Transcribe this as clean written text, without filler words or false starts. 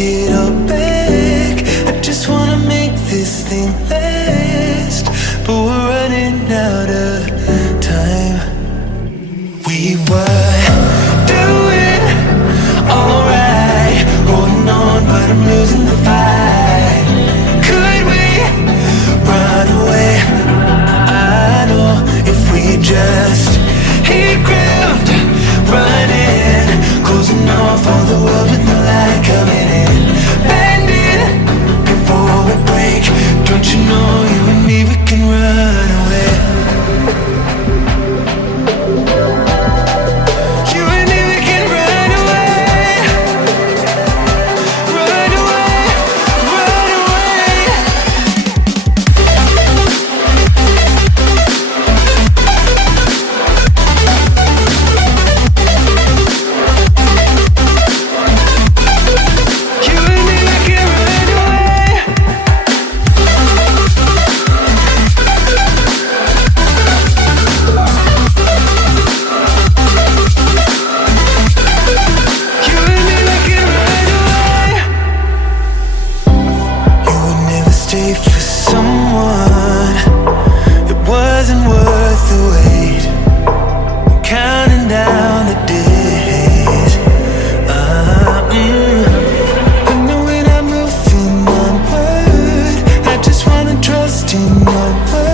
it all back. I just wanna make this thing last, but we're running out of time. We were doing alright, holding on, but I'm losing the fight. Could we run away? I know if we just hit ground, running, closing off all the world with no light coming in, bending before we break. Don't you know you and me, we can run away. You and me, we can run away. Run away, run away. You and me, we can run away. You and me, we can run away. You would never stay for someone that wasn't worth the wait. I'm counting down the days. I know when I'm moving onward, I just wanna trust in your word.